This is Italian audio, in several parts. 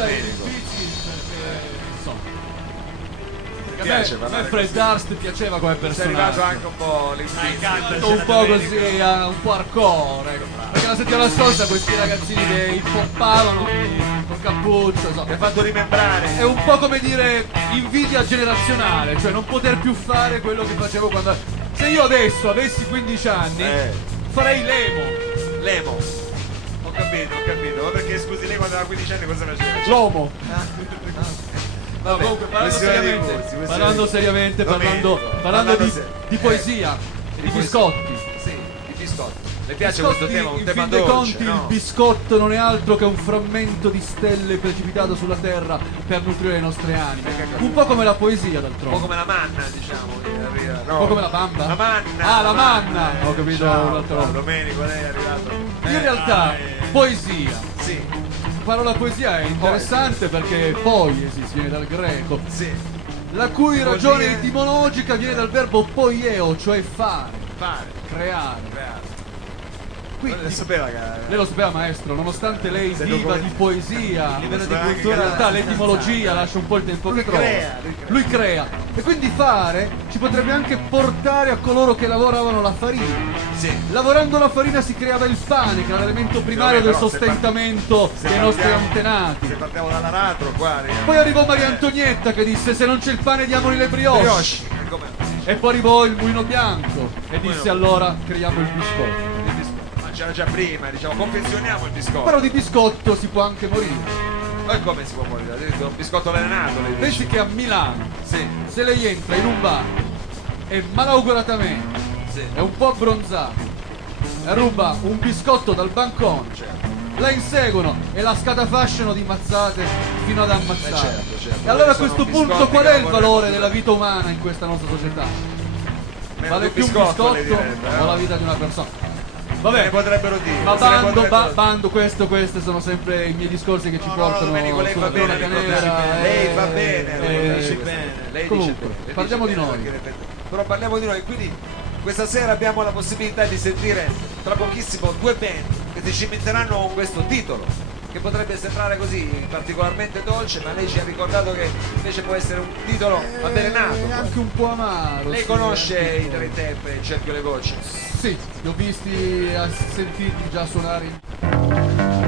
Domenico. A me Fred Durst piaceva come Sei personaggio. arrivato anche un po' l'invito. Un po' così, un po' hardcore, ecco. Perché la settimana scorsa questi ragazzini che hip-hoppavano col cappuccio, Mi ha insomma. fatto rimembrare. È un po' come dire invidia generazionale, cioè non poter più fare quello che facevo quando... Se io adesso avessi 15 anni, farei l'emo. L'emo. Ho capito. Ma perché scusi, lei quando aveva 15 anni cosa faceva? L'uomo. No, Vabbè, comunque parlando questione di seriamente, gusti, questione parlando di- seriamente, Domenico, parlando parlando di poesia, di poesia. biscotti. Sì, i biscotti. Le piace Biscotti, questo tema? Un in tema fin dei dolce, conti no? il biscotto non è altro che un frammento di stelle precipitato sulla terra per nutrire le nostre anime. Un po' come la poesia, Un po' d'altronde. come la manna, diciamo. che arriva, no? Un po' come la bamba? La manna. Ah, la manna! Ho capito Ciao, un'altra volta. Domenico, lei è arrivato. In realtà, poesia. Sì, La parola poesia è interessante perché poiesis viene dal greco, sì. la cui Vuol ragione dire- etimologica viene dal verbo poieo, cioè fare, Fare, creare. creare. Quindi, Non sapeva che... lei lo sapeva maestro, nonostante lei Se viva lo- di poesia, A livello di di cultura, cultura, in realtà l'etimologia lascia un po' il tempo che trova. Lui crea. E quindi fare ci potrebbe anche portare a coloro che lavoravano la farina. Sì. Lavorando la farina si creava il pane, che era l'elemento primario del però se sostentamento se dei nostri partiamo- antenati. Se partiamo dall'aratro qua arriviamo. Poi arrivò Maria Antonietta che disse se non c'è il pane diamogli le brioche. Brioche. E come? E poi arrivò il mulino bianco e disse Mulino. allora creiamo il biscotto. Il biscotto. Ma c'era già prima, diciamo, confezioniamo il biscotto. Però di biscotto si può anche morire. Ma come si può morire? Addirittura un biscotto avvelenato, lei dice. Pensi che a Milano, Sì, se lei entra in un bar e malauguratamente sì. è un po' abbronzato e ruba un biscotto dal bancone, Certo. la inseguono e la scatafasciano di mazzate fino ad ammazzare. certo. E allora a Sono questo punto biscotti qual che è il non valore vorremmo della vita umana in questa nostra società? Meno Vale di più un biscotto lei direbbe, o la vita di una persona? Se Vabbè, ne potrebbero dire. ma se ne bando, potrebbero- bando, questi sono sempre i miei discorsi che ci No, portano Domenico, lei sulla va bene, cronaca ricordarci nera. bene. Lei va bene, ricordarci eh, bene. Lei comunque, dice, lei parliamo dice di bene noi. perché ripete. Però parliamo di noi, quindi questa sera abbiamo la possibilità di sentire tra pochissimo due band che si cimenteranno con questo titolo che potrebbe sembrare così particolarmente dolce, ma lei ci ha ricordato che invece può essere un titolo avvelenato. È anche un po' amaro. Lei sì, conosce anche un i po'. tre teppe, il cerchio e le voci? Sì, li ho visti, sentiti già suonare.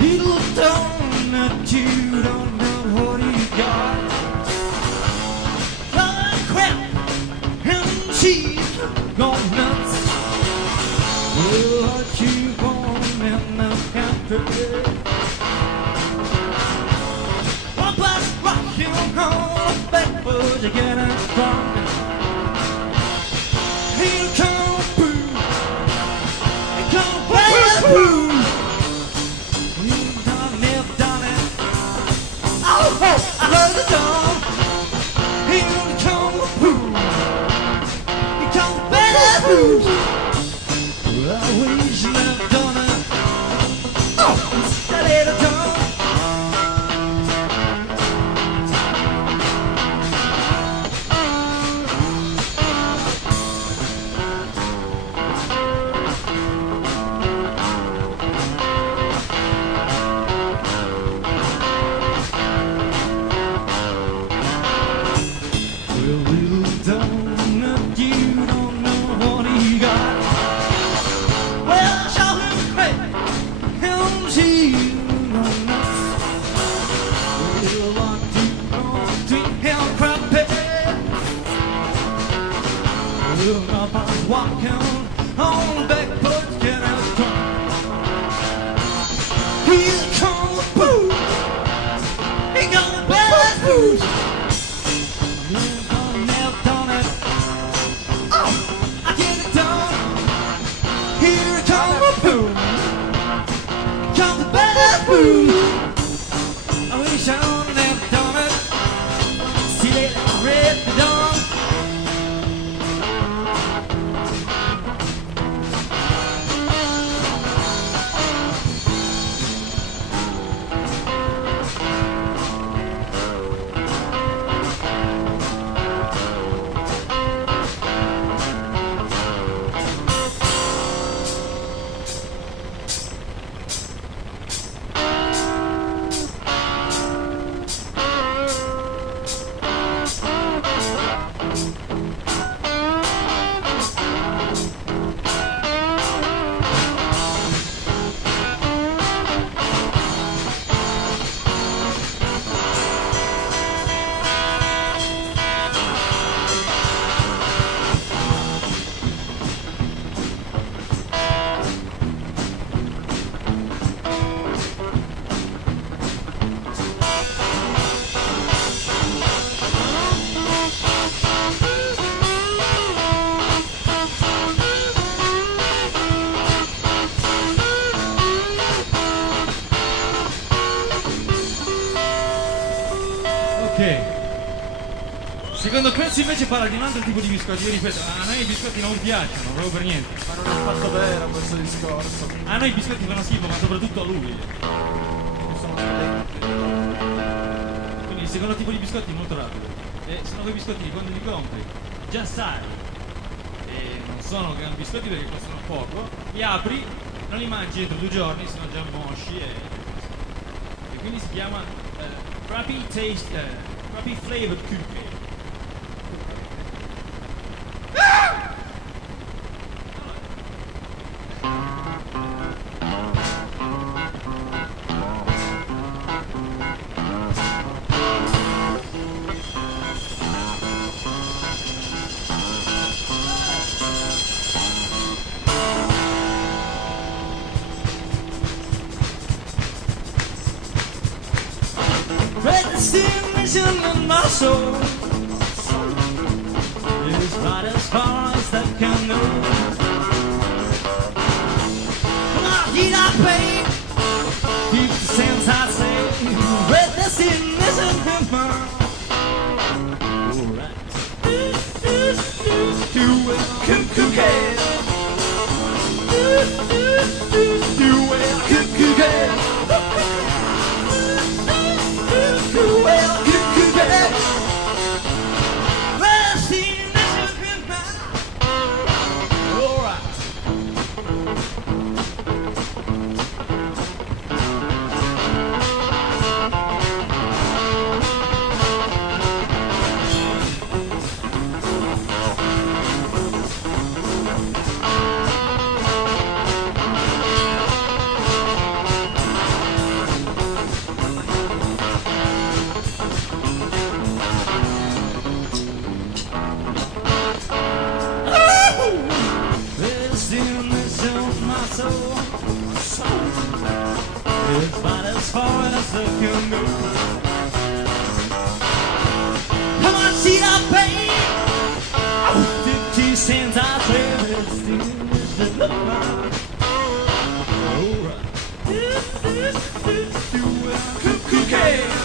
Little donut, you don't know what you got. Like crap and cheese, gone nuts. What you want in the country? One plus rock and roll, backwards you get it drunk. Here come boo, here come bad boo. walking on the back porch, get out of town. Here comes the booze. He gonna bad booze. He's gonna melt on it. Oh, I get it done. Here comes the booze. Comes the bad booze. I wish I would have done it. See they read the dawn. Ok. Secondo pezzo invece parla di un altro tipo di biscotti. Io ripeto, a noi i biscotti non piacciono, proprio per niente. Ma non è fatto vero questo discorso. A noi i biscotti fanno schifo, ma soprattutto a lui. Sono studenti. Quindi il secondo tipo di biscotti è molto rapido. E sono quei biscotti che quando li compri, già sai. E non sono gran biscotti perché costano poco. Li apri, non li mangi entro 2 giorni, sono già mosci e quindi si chiama Crappy Taste, Crappy Flavored Cookie. Red destination in my soul is right as far as that can go. Come on, heat I pay 50 cents I say. Red destination in my alright. Do it, cookie. Do it, cookie. Well, you could get last thing that you can find. All right. It's about as far as I can go. How much did I pay? Oh, 50 cents I pay. It's the look like. Alright. Cookie.